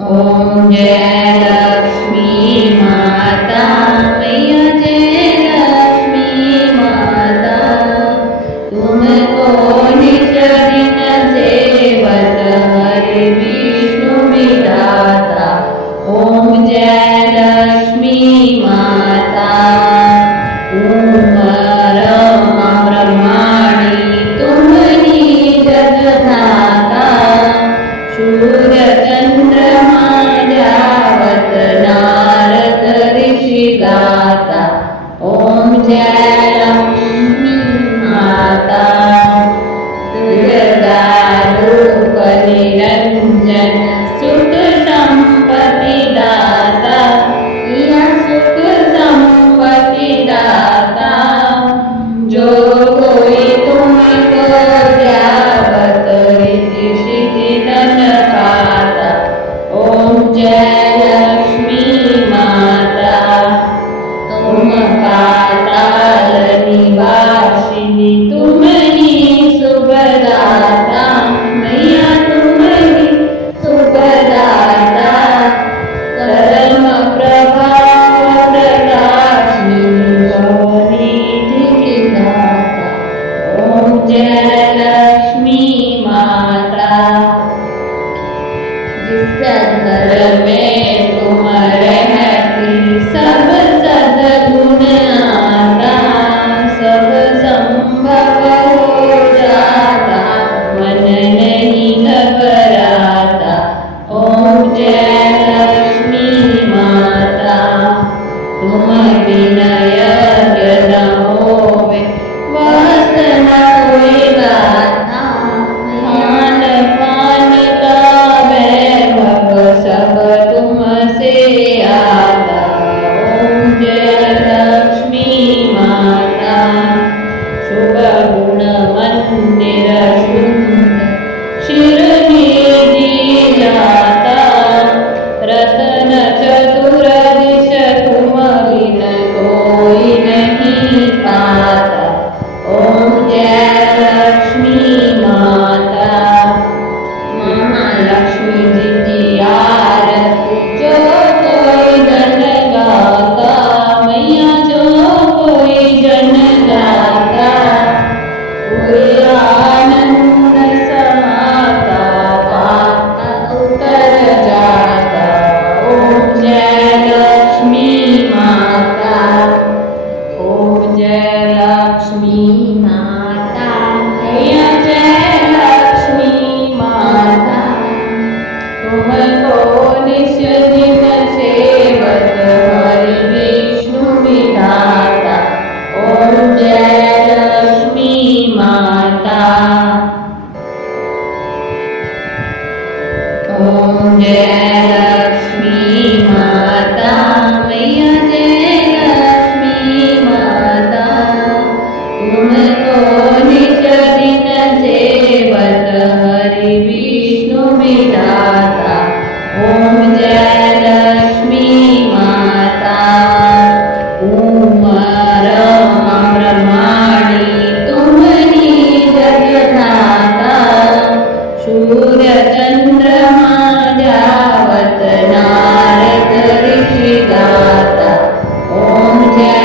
ओम जय लक्ष्मी माता मैया जय लक्ष्मी माता तुमको निज दिन सेवत हरि विष्णु विधाता। ओम जय लक्ष्मी माता ओम रमा ब्रह्माणी तुम्ही जगधाता सूर्य चंद्रमा जावत नारद ऋषि गाता। ओम जय लक्ष्मी माता दुर्गा रूप निरंजन सुख संपत्ति दाता या सुख संपत्ति दाता जो कोई तुमको ध्यावत रिद्धि सिद्धि धन पाता। ओम जय लक्ष्मी माता तुम पाताल निवासिनी तुम ही सुखदाता मैया तुम ही सुखदाता धर्म प्रभाव प्रकाशिनी निधि दाता। ओम जय लक्ष्मी माता जिस घर में तुम रहती सब सद्गुण आता सब संभव हो जाता मन नहीं घबराता। ओम जय लक्ष्मी माता तुम विनय न होवे वस्त न कोई गाता खान पान का वैभव सब तुमसे आता। ओम जय लक्ष्मी माता शुभ गुण मंदिर सुंदर शिरडी जाता रतन चतुर्दिश तुम बिन कोई नहीं पाता। ओम जय लक्ष्मी माता महालक्ष्मी जी की आरती जो कोई जन गाता मैया जो कोई जन गाता पूरे आनंद समाता पाता उतर जाता। ओम जय लक्ष्मी माता ओम जय लक्ष्मी माता मैया जय लक्ष्मी माता तुमको निज दिन सेवत हरि विष्णु विधाता। ओम जय लक्ष्मी माता ओम जय लक्ष्मी माता मैया जय लक्ष्मी माता तुमको निज दिन सेवत हरि विष्णु विधाता। ओम जय लक्ष्मी माता ओम रमा ब्रह्माणी तुम्ही जगधाता सूर्य चंद्रमा जावत नारद ऋषि गाता। ओम जय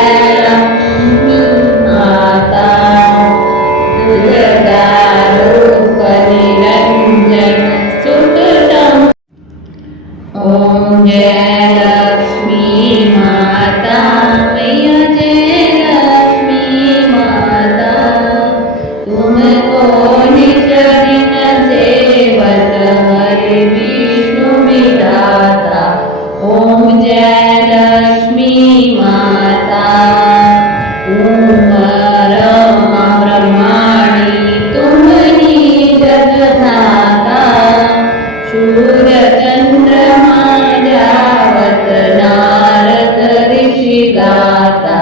लक्ष्मी माता दुर्गा रूप निरंजन सुख ओम जय लक्ष्मी माता मैया जय लक्ष्मी माता तुमको निज दिन सेवत हरि विष्णु विधाता। ओम जय लक्ष्मी माता ओम रमा ब्रह्माणी तुम्ही जगधाता सूर्य चंद्रमा जावत नारद ऋषि गाता।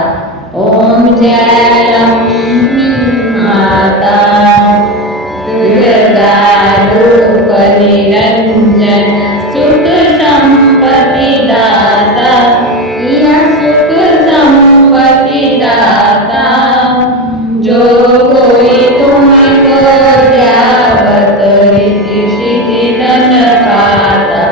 ओम जय लक्ष्मी माता दुर्गा रूप निरंजन सुख संपत्ति दाता या सुख संपत्ति दाता जो कोई तुमको ध्यावत रिद्धि सिद्धि धन पाता।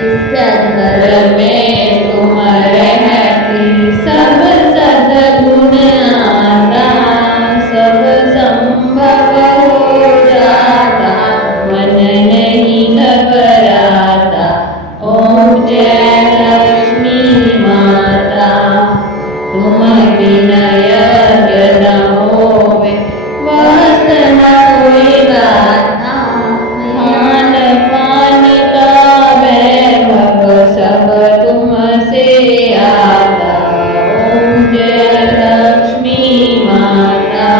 जिस घर में तुम रहती सब सद्गुण आता, सब संभव हो जाता, मन नहीं घबराता। ओम जय लक्ष्मी माता, तुम विनय न होवे वासना कोई गाता, खान पान का वैभव सब तुमसे आता। ओम जय लक्ष्मी माता,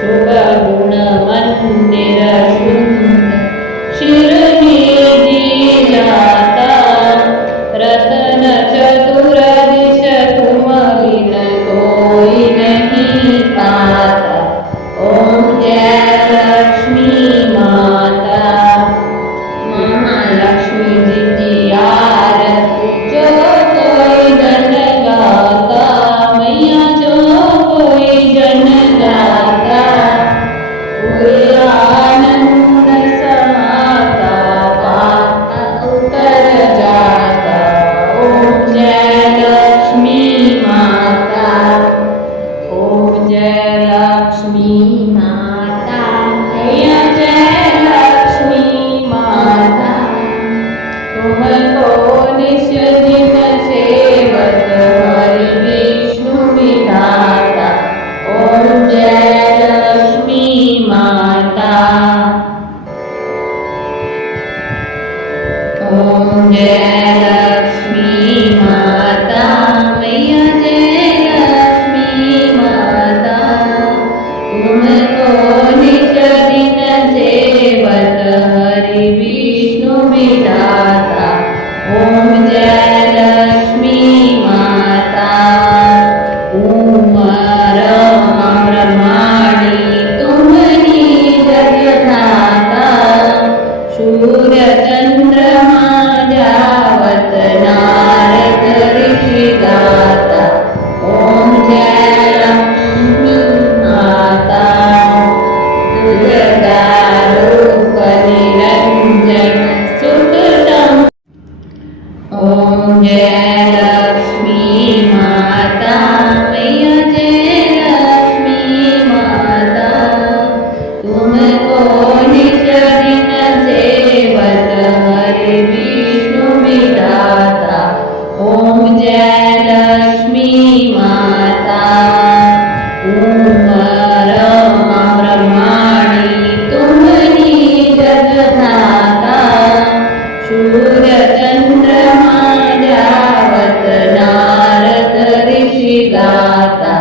शुभ गुण मंदिर सुंदर शिरडी जाता, रतन चतुर्दिश तुम बिन कोई नहीं पाता। ओम जय लक्ष्मी माता, महालक्ष्मी जी की आरती जो कोई जन गाता, मैया जो कोई जन गाता, पूरे आनंद समाता, पाप उतर जाता। ओम जय लक्ष्मी माता, ओम जय लक्ष्मी माता, मैया जय लक्ष्मी माता, तुमको निश दिन सेवत हरि विष्णु विधाता। ओम जय लक्ष्मी माता, ओम जय लक्ष्मी माता, मैया जय लक्ष्मी माता, तुमको निज दिन सेवत हरि विष्णु विधाता। ओम जय लक्ष्मी माता, ओम रमा ब्रह्माणी तुम्ही जगधाता, सूर्य चंद्रमा जावत नारद ऋषि गाता। ओम जय लक्ष्मी माता, दुर्गा रूप निरंजन सुख सम। ओम जय लक्ष्मी माता, मैया जय लक्ष्मी माता, तुमको निज दिन सेवत हरि विष्णु विधाता। ओम जय लक्ष्मी माता, ओम रमा ब्रह्माणी तुम्ही जगधाता, सूर्य चंद्रमा जावत नारद ऋषि गाता।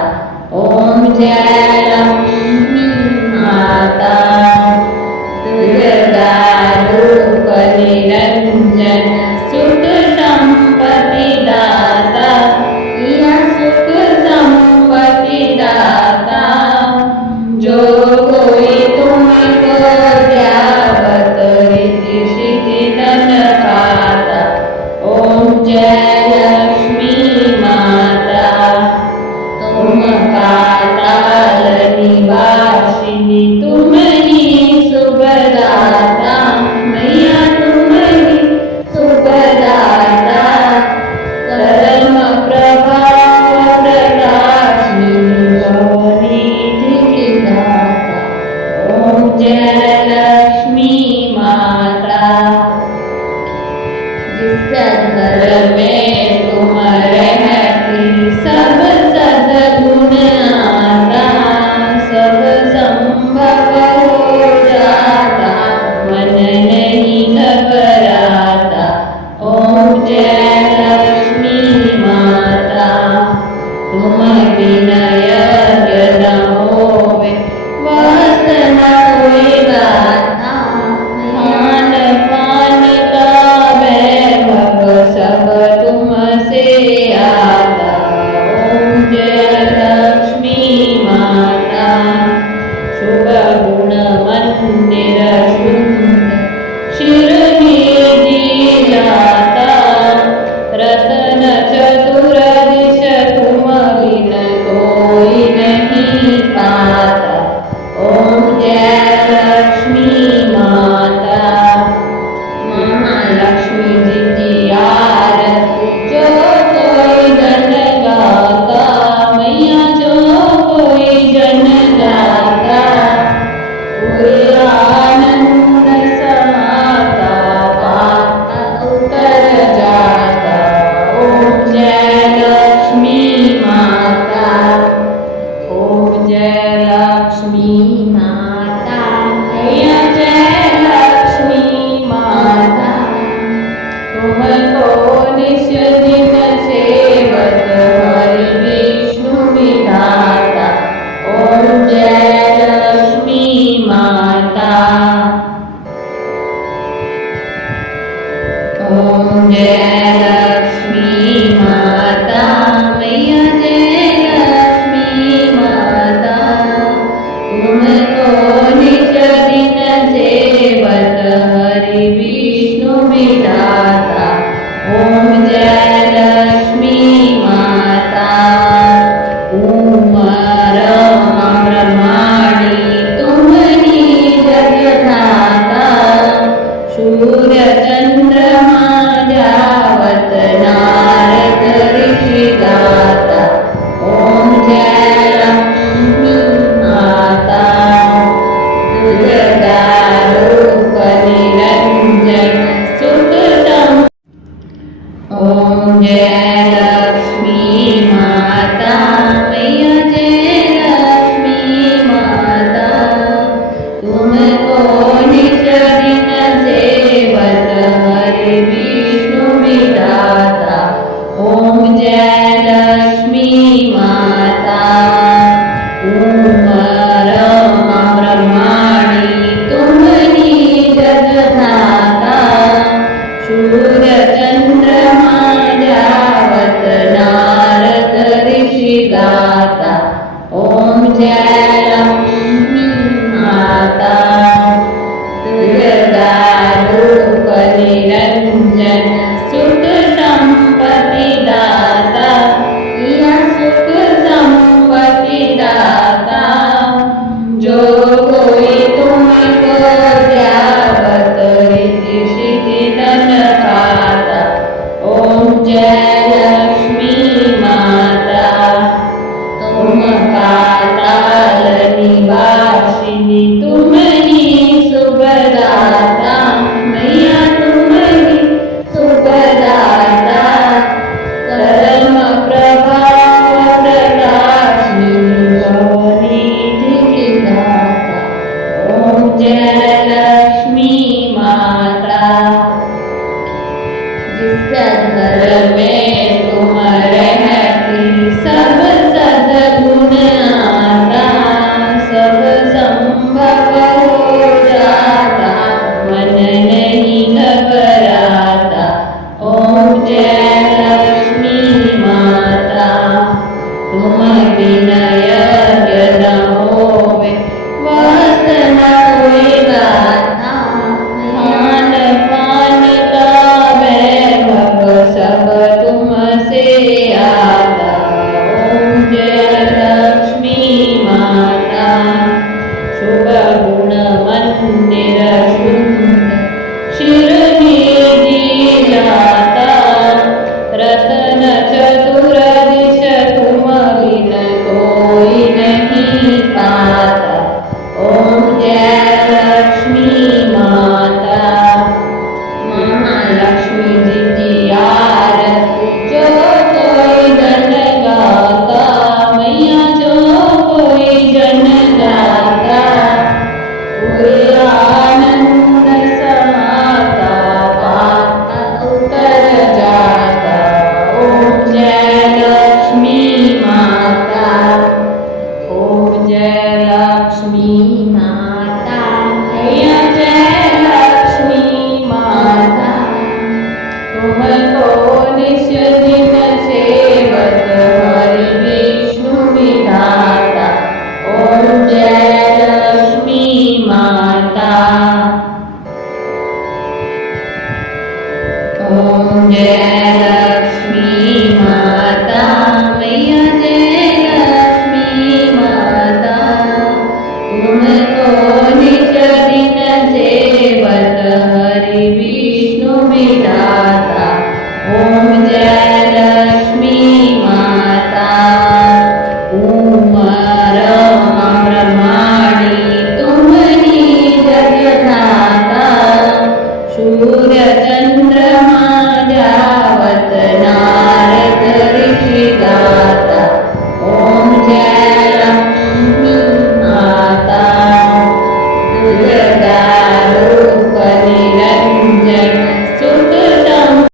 ओम जय लक्ष्मी माता, दुर्गा रूप निरंजन सुख संपत्ति दाता, या सुख संपत्ति दाता, जो कोई तुमको ध्यावत रिद्धि सिद्धि धन पाता। ओम जय लक्ष्मी माता, तुम पाताल निवासिनी तुम ही सुखदाता, मैया तुम ही सुखदाता, धर्म प्रभाव प्रकाशिनी जोनिधि दाता। ओम जय लक्ष्मी माता, जिस घर में तुम रहती सब सद्गुण आता, सब संभव हो जाता, मन नहीं घबराता। ओम जय लक्ष्मी माता, तुम विनय न होवे वासना कोई गाता, खान पान का वैभव सब तुमसे आता। तुमको निश दिन सेवत हरि विष्णु विधाता। ओम जय लक्ष्मी माता। ओम जय लक्ष्मी माता। मैया जय लक्ष्मी माता। तुमको निज दिन सेवत हरि विष्णु विधाता। ओम जय लक्ष्मी माता। ओम रमा ब्रह्माणी तुम्ही जगधाता। सूर्य चंद्रमा जावत नारद ऋषि गाता। ओम जय लक्ष्मी माता। दुर्गा रूप निरंजन सुख सम। ओम जय लक्ष्मी माता। मैया जय लक्ष्मी माता। तुमको निज दिन सेवत हरि विष्णु विधाता। ओम जय लक्ष्मी माता। ओम रमा ब्रह्माणी तुम्ही जगधाता। सूर्य चंद्रमा जावत नारद ऋषि गाता। ओम जय लक्ष्मी माता। दुर्गा रूप निरंजन सुख संपत्ति दाता। या सुख संपत्ति दाता। जो कोई तुमको ध्यावत रिद्धि सिद्धि धन पाता। ओम जय लक्ष्मी माता। तुम पाताल निवासिनी तुम्ही सुखदाता। मैया तुम्ही सुखदाता। परम प्रभाव प्रकाशिनी निधि दाता। ओम जय लक्ष्मी माता। जिस घर में तुम रहती सब सद्गुण आता। सब संभव हो जाता। मन नहीं घबराता। ओम जय लक्ष्मी माता। तुम विनय न होवे वस्त न कोई गाता। खान पान का वैभव सब तुमसे आता। ओम जय लक्ष्मी माता। शुभ गुण मंदिर सुंदर शिरडी जाता। रतन चतुर दिश तुम बिन कोई नहीं पाता। ओम जय लक्ष्मी माता। महालक्ष्मी जी की आरती जो कोई जन गाता। मैया जो कोई जन गाता। पूरे आनंद समाता। पाता उतर जाता। ओम जय लक्ष्मी माता। ओम जय लक्ष्मी माता। मैया जय लक्ष्मी माता। तुमको निश दिन सेवत हरि विष्णु विधाता। ओम जय लक्ष्मी माता। ओम जय